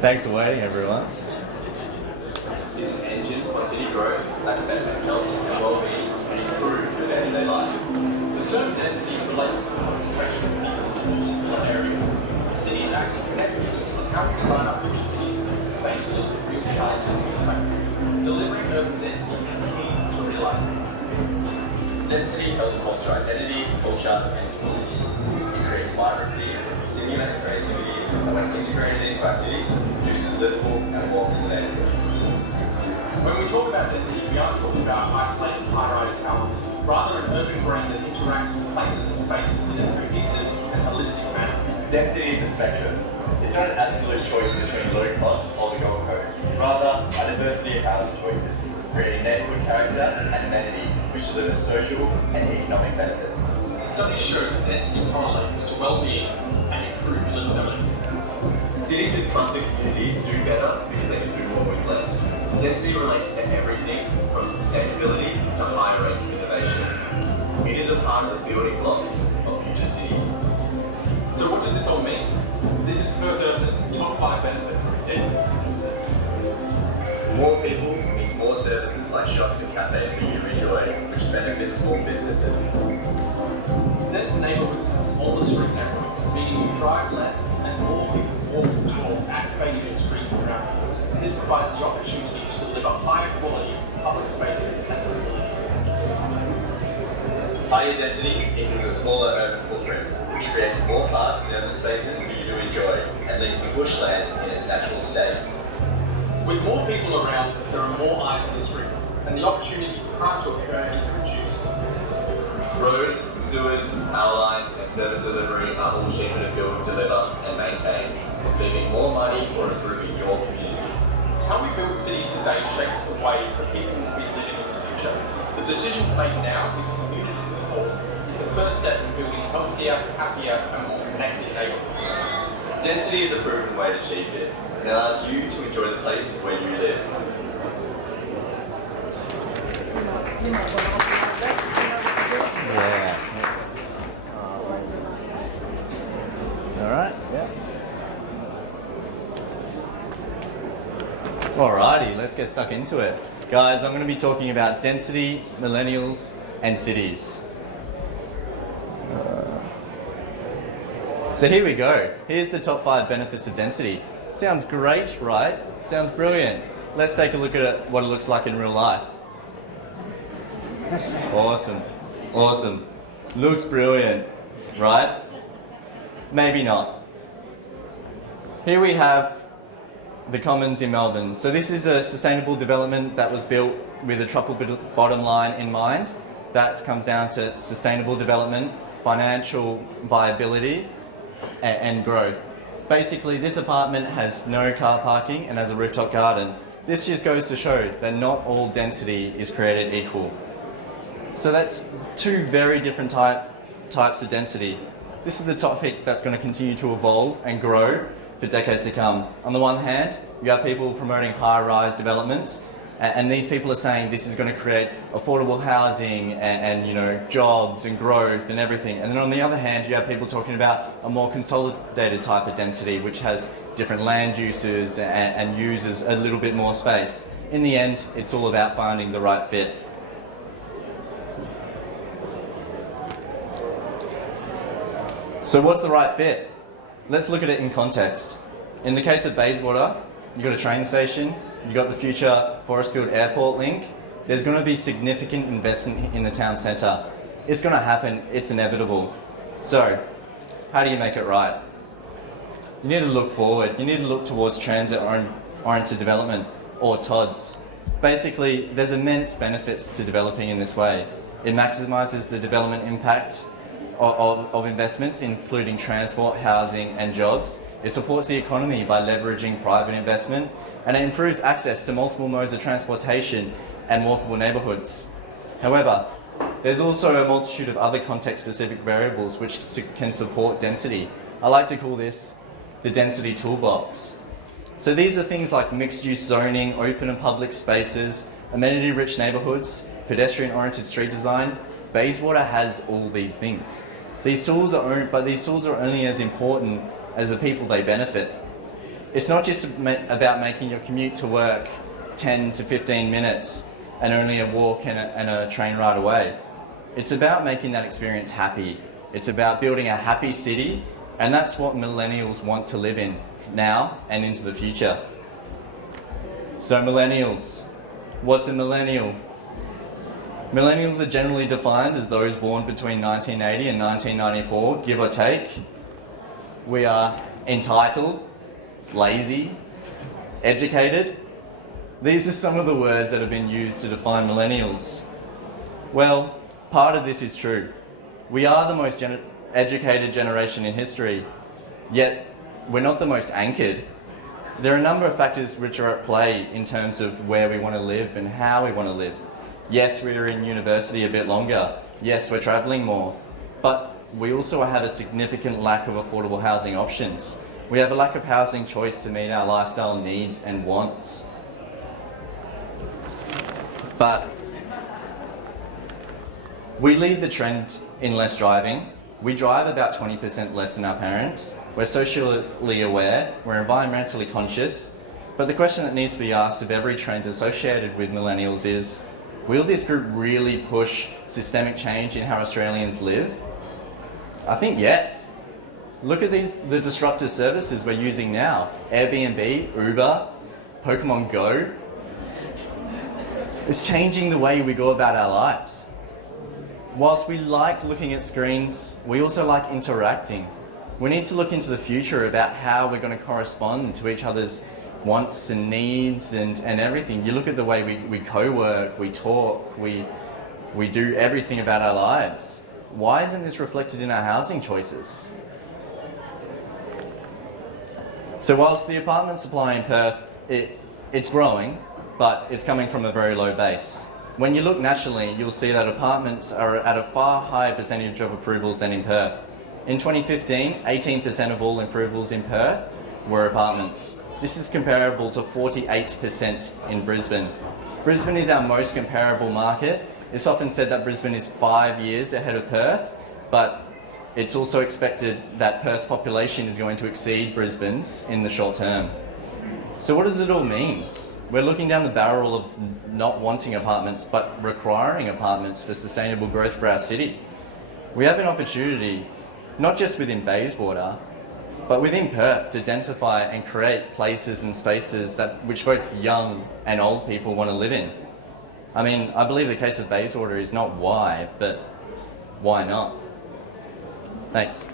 Thanks for waiting, everyone. Is an engine for city growth that benefit health and well-being and improve the day-to-day life. The term density relates to the concentration of people in a particular area. Cities act to connect people. How we design our future cities and sustainability is the real challenge that we face. Delivering urban density is key to realize this. Density helps foster identity, culture, and community. It creates vibrancy, stimulates creativity, and when integrated into our cities, produces livable and walkable neighborhoods. When we talk about density, we aren't talking about isolated high-rise towers, rather an urban brain that interacts with places and spaces in a cohesive and holistic manner. Density is a spectrum. It's not an absolute choice between low cost or the Gold Coast, rather a diversity of housing choices, creating neighbourhood character and amenity, which delivers social and economic benefits. Studies show that density correlates to well-being and improved livability. Cities with clustered communities do better because they can do more with less. Density relates to everything from sustainability to higher rates of innovation. It is a part of the building blocks of future cities. So what does this all mean? This is Perth Urbanist's top 5 benefits of density. More people mean more services like shops and cafes for you to enjoy, which benefits small businesses. Dense neighbourhoods have smaller street neighbourhoods, meaning you drive less and more people walk to more, activating the streets around you. This provides the opportunity to deliver higher quality public spaces and facilities. Higher density equals a smaller urban footprint, which creates more parks and urban spaces for you to enjoy and leaves the bushland in its natural state. With more people around, there are more eyes on the streets, and the opportunity for crime to occur is reduced. Roads, sewers, power lines, and service delivery are all cheaper to build, deliver, and maintain, leaving more money for improving your community. How we build cities today shapes the way that people will be living in the future. The decisions made now with community support is the first step in building healthier, happier, and more connected neighbourhoods. Density is a proven way to achieve this. It allows you to enjoy the place where you live. Yeah. Thanks. All right. Yeah. Alrighty, let's get stuck into it. Guys, I'm going to be talking about density, millennials, and cities. So here we go. Here's the top 5 benefits of density. Sounds great, right? Sounds brilliant. Let's take a look at what it looks like in real life. Awesome. Awesome. Looks brilliant, right? Maybe not. Here we have the Commons in Melbourne. So this is a sustainable development that was built with a tropical bottom line in mind. That comes down to sustainable development, financial viability, and growth. Basically, this apartment has no car parking and has a rooftop garden. This just goes to show that not all density is created equal. So that's 2 very different types of density. This is the topic that's going to continue to evolve and grow for decades to come. On the one hand, you have people promoting high-rise developments, and these people are saying this is going to create affordable housing and you know, jobs and growth and everything. And then on the other hand, you have people talking about a more consolidated type of density, which has different land uses and uses a little bit more space. In the end, it's all about finding the right fit. So what's the right fit? Let's look at it in context. In the case of Bayswater, you've got a train station, you've got the future Forestfield Airport link. There's going to be significant investment in the town centre. It's going to happen, it's inevitable. So, how do you make it right? You need to look forward, you need to look towards transit-oriented development, or TODs. Basically, there's immense benefits to developing in this way. It maximises the development impact of investments, including transport, housing and jobs. It supports the economy by leveraging private investment, and it improves access to multiple modes of transportation and walkable neighbourhoods. However, there's also a multitude of other context-specific variables which can support density. I like to call this the density toolbox. So these are things like mixed-use zoning, open and public spaces, amenity-rich neighbourhoods, pedestrian-oriented street design. Bayswater has all these things. These tools are only as important as the people they benefit. It's not just about making your commute to work 10 to 15 minutes and only a walk and a train ride away. It's about making that experience happy. It's about building a happy city, and that's what millennials want to live in now and into the future. So millennials, what's a millennial? Millennials are generally defined as those born between 1980 and 1994, give or take. We are entitled, lazy, educated. These are some of the words that have been used to define millennials. Well, part of this is true. We are the most educated generation in history, yet we're not the most anchored. There are a number of factors which are at play in terms of where we want to live and how we want to live. Yes, we're in university a bit longer. Yes, we're travelling more. But we also have a significant lack of affordable housing options. We have a lack of housing choice to meet our lifestyle needs and wants. But we lead the trend in less driving. We drive about 20% less than our parents. We're socially aware. We're environmentally conscious. But the question that needs to be asked of every trend associated with millennials is, will this group really push systemic change in how Australians live? I think yes. Look at the disruptive services we're using now. Airbnb, Uber, Pokemon Go. It's changing the way we go about our lives. Whilst we like looking at screens, we also like interacting. We need to look into the future about how we're going to correspond to each other's wants and needs and everything. You look at the way we co-work, we talk, we do everything about our lives. Why isn't this reflected in our housing choices? So whilst the apartment supply in Perth, it's growing, but it's coming from a very low base. When you look nationally, you'll see that apartments are at a far higher percentage of approvals than in Perth. In 2015, 18% of all approvals in Perth were apartments. This is comparable to 48% in Brisbane. Brisbane is our most comparable market. It's often said that Brisbane is 5 years ahead of Perth, but it's also expected that Perth's population is going to exceed Brisbane's in the short term. So what does it all mean? We're looking down the barrel of not wanting apartments, but requiring apartments for sustainable growth for our city. We have an opportunity, not just within Bayswater, but within Perth, to densify and create places and spaces which both young and old people want to live in. I mean, I believe the case of Bayswater is not why, but why not? Thanks.